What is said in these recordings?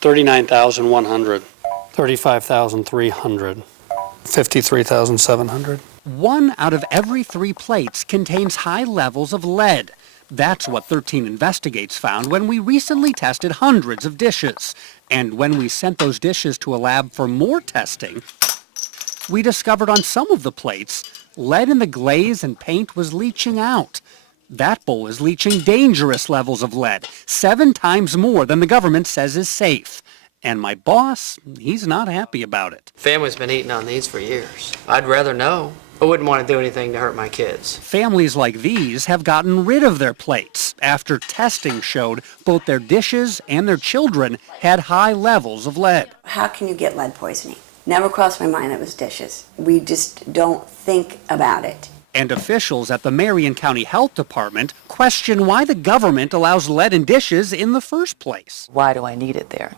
$39,100. $35,300. $53,700. 1 out of every 3 plates contains high levels of lead. That's what 13 Investigates found when we recently tested hundreds of dishes. And when we sent those dishes to a lab for more testing, we discovered on some of the plates, lead in the glaze and paint was leaching out. That bowl is leaching dangerous levels of lead, 7 times more than the government says is safe. And my boss, he's not happy about it. Family's been eating on these for years. I'd rather know. I wouldn't want to do anything to hurt my kids. Families like these have gotten rid of their plates after testing showed both their dishes and their children had high levels of lead. How can you get lead poisoning? Never crossed my mind it was dishes. We just don't think about it. And officials at the Marion County Health Department question why the government allows lead in dishes in the first place. Why do I need it there?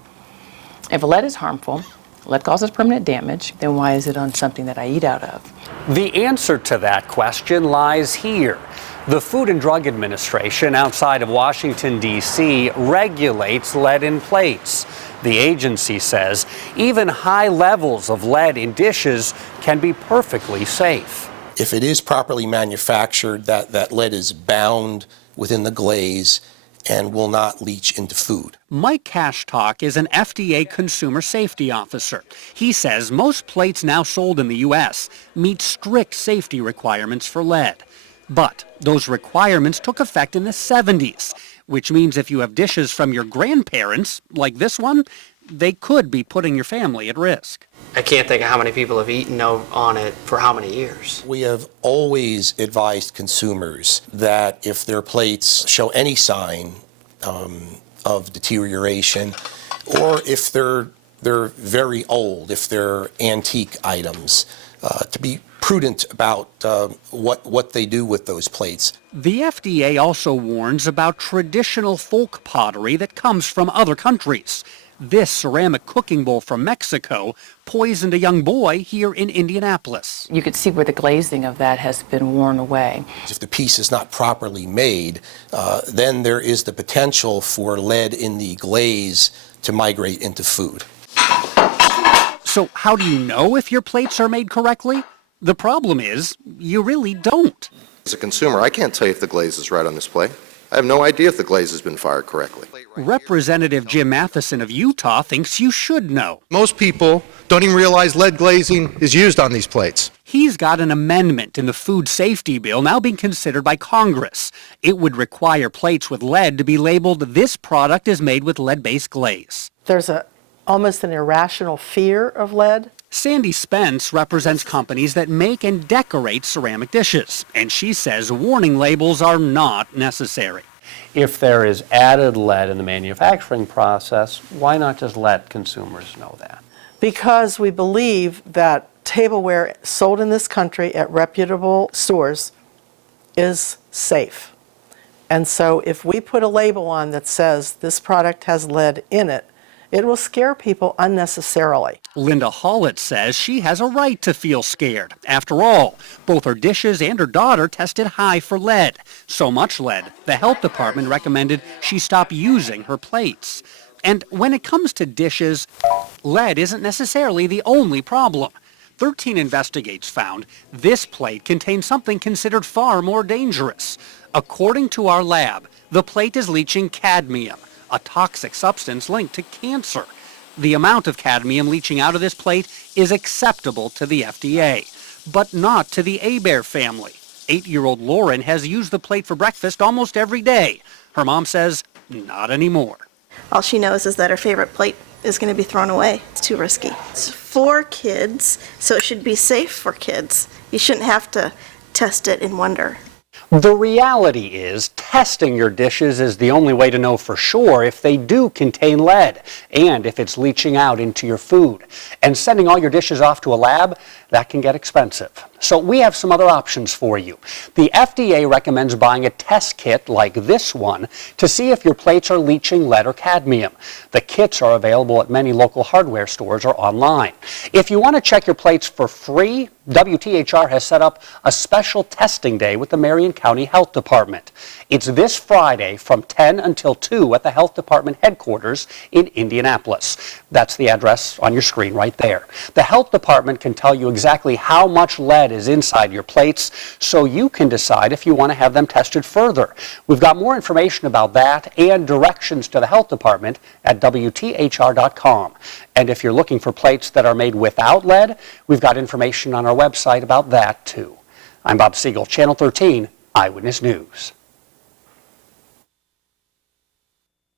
If lead is harmful, lead causes permanent damage, then why is it on something that I eat out of? The answer to that question lies here. The Food and Drug Administration outside of Washington, D.C. regulates lead in plates. The agency says even high levels of lead in dishes can be perfectly safe. If it is properly manufactured, that lead is bound within the glaze and will not leach into food. Mike Cashtalk is an FDA consumer safety officer. He says most plates now sold in the U.S. meet strict safety requirements for lead. But those requirements took effect in the 70s, which means if you have dishes from your grandparents, like this one, they could be putting your family at risk. I can't think of how many people have eaten on it for how many years. We have always advised consumers that if their plates show any sign of deterioration, or if they're very old, if they're antique items, to be prudent about what they do with those plates. The FDA also warns about traditional folk pottery that comes from other countries. This ceramic cooking bowl from Mexico poisoned a young boy here in Indianapolis. You could see where the glazing of that has been worn away. If the piece is not properly made, then there is the potential for lead in the glaze to migrate into food. So how do you know if your plates are made correctly? The problem is, you really don't. As a consumer, I can't tell you if the glaze is right on this plate. I have no idea if the glaze has been fired correctly. Representative Jim Matheson of Utah thinks you should know. Most people don't even realize lead glazing is used on these plates. He's got an amendment in the food safety bill now being considered by Congress. It would require plates with lead to be labeled, "This product is made with lead-based glaze." There's almost an irrational fear of lead. Sandy Spence represents companies that make and decorate ceramic dishes, and she says warning labels are not necessary. If there is added lead in the manufacturing process, why not just let consumers know that? Because we believe that tableware sold in this country at reputable stores is safe. And so if we put a label on that says this product has lead in it, it will scare people unnecessarily. Linda Hollett says she has a right to feel scared. After all, both her dishes and her daughter tested high for lead. So much lead, the health department recommended she stop using her plates. And when it comes to dishes, lead isn't necessarily the only problem. 13 Investigates found this plate contains something considered far more dangerous. According to our lab, the plate is leaching cadmium, a toxic substance linked to cancer. The amount of cadmium leaching out of this plate is acceptable to the FDA, but not to the Hebert family. 8-year-old Lauren has used the plate for breakfast almost every day. Her mom says, not anymore. All she knows is that her favorite plate is going to be thrown away. It's too risky. It's for kids, so it should be safe for kids. You shouldn't have to test it and wonder. The reality is testing your dishes is the only way to know for sure if they do contain lead and if it's leaching out into your food. And sending all your dishes off to a lab, that can get expensive. So we have some other options for you. The FDA recommends buying a test kit like this one to see if your plates are leaching lead or cadmium. The kits are available at many local hardware stores or online. If you want to check your plates for free, WTHR has set up a special testing day with the Marion County Health Department. It's this Friday from 10 until 2 at the Health Department headquarters in Indianapolis. That's the address on your screen right there. The Health Department can tell you exactly how much lead is inside your plates so you can decide if you want to have them tested further. We've got more information about that and directions to the Health Department at WTHR.com. And if you're looking for plates that are made without lead, we've got information on our website about that too. I'm Bob Siegel, Channel 13 Eyewitness News.